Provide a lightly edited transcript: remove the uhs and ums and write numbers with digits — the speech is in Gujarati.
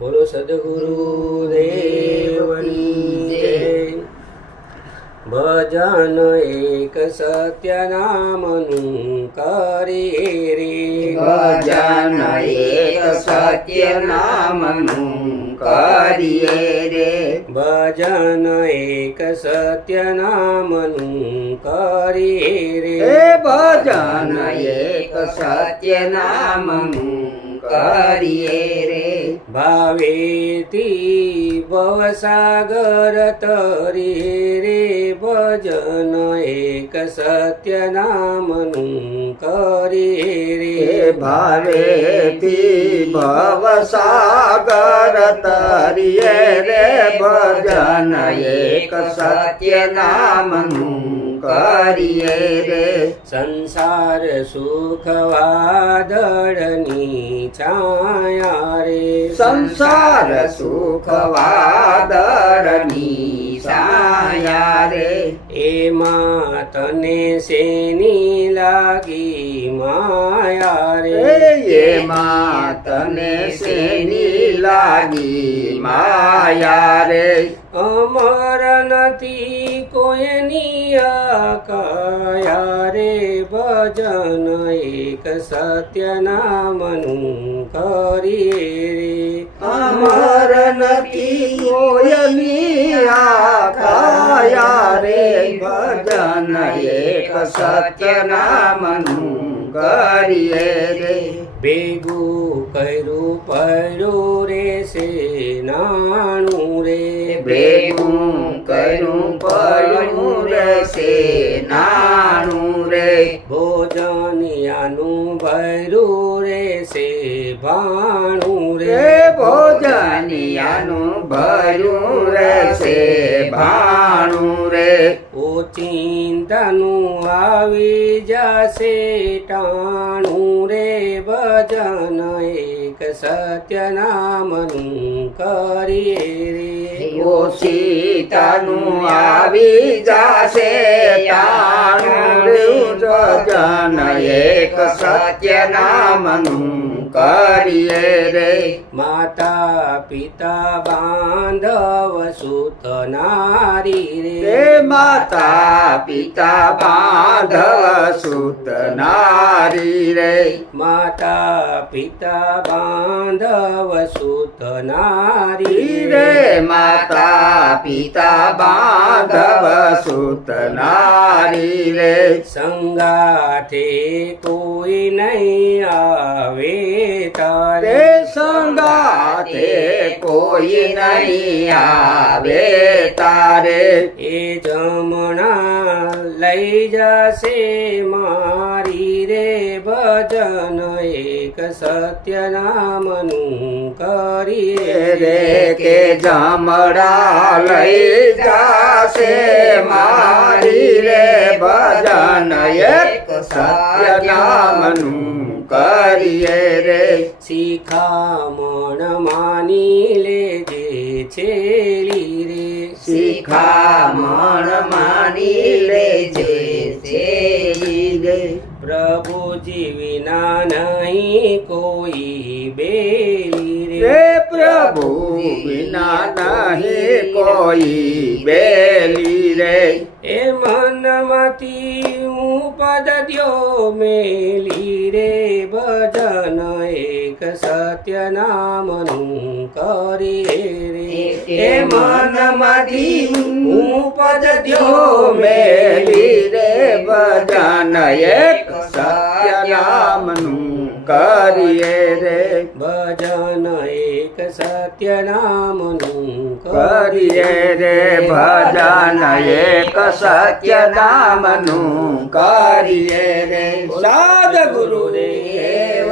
બોલો સદગુરુ દેવની જય। ભજન એક સત્ય નામનું કરીએ રે, ભજન એક સત્ય નામનું કરીએ રે, ભજન એક સત્ય નામનું કરીએ રે, ભજન એક સત્ય નામનું કરીએ રે, ભાવેથી ભવસાગર તરીએ રે, ભજન એક સત્ય નામનું કરીએ રે, ભાવેથી ભવસાગર તરીએ રે, ભજન એક સત્ય નામનું કરીએ રે, સંસાર સુખ વાદળની છાયા રે, સંસાર સુખ વાદળની છાયા રે, એમાં તને શેની લાગી માયા રે, એમાં તને શેની લાગી માયા રે, અમર નથી કોઈની કાયા રે, ભજન એક સત્ય નામનું કરીએ રે, અમર નથી કોઈની કાયા રે, ભજન એક સત્ય નામનું કરીએ રે, ભેગું કર્યું પડ્યું રે છે નાણું રે, ભેગું કર્યું પડ્યું રહેશે નાણું રે, ભોજનિયાનું ભર્યું રે છે ભાણું રે, ભોજનિયાનું ભર્યું રહેશે ભાણું રે, ચિંતાનું આવી જશે ટાણું રે, ભજન એક સત્ય નામનું કરીએ રે, સીતાનું આવી જાશે ટાણું રે, ભજન એક સત્ય નામનું કરીએ રે, માતા પિતા બાંધવ સુત નારી રે, માતા પિતા બાંધવ સુત નારી રે, માતા પિતા બાંધવ સુત નારી રે, માતા પિતા બાંધવ સુત નારી રે, સંગાથે કોઈ નહીં આવે તારે, સંગાથે કોઈ નહીં આવે તારે, એ જમણા લઈ જશે મારી રે, ભજન એક સત્ય નામનું કરીએ રે, કે જમડા લઈ જાશે મારી રે, ભજન એક સત્ય નામનું કરીએ રે, શિખામણ માની લેજે છેલી રે, શિખામણ માની લેજે છેલી રે, પ્રભુજી વિના નહીં કોઈ બેલી રે, પ્રભુ વિના નહીં કોઈ બેલી રે, એ મનમાંથી હું પદ દ્યો મેલી રે, ભજન એક સત્ય નામનું કરીએ રે, એ મનમાંથી હું પદ દ્યો મેલી રે, ભજન એક સત્ય નામનું કરીએ રે, ભજન એક સત્ય નામનું કરીએ રે, ભજન એક સત્ય નામનું કરીએ રે, સદગુરુ દેવ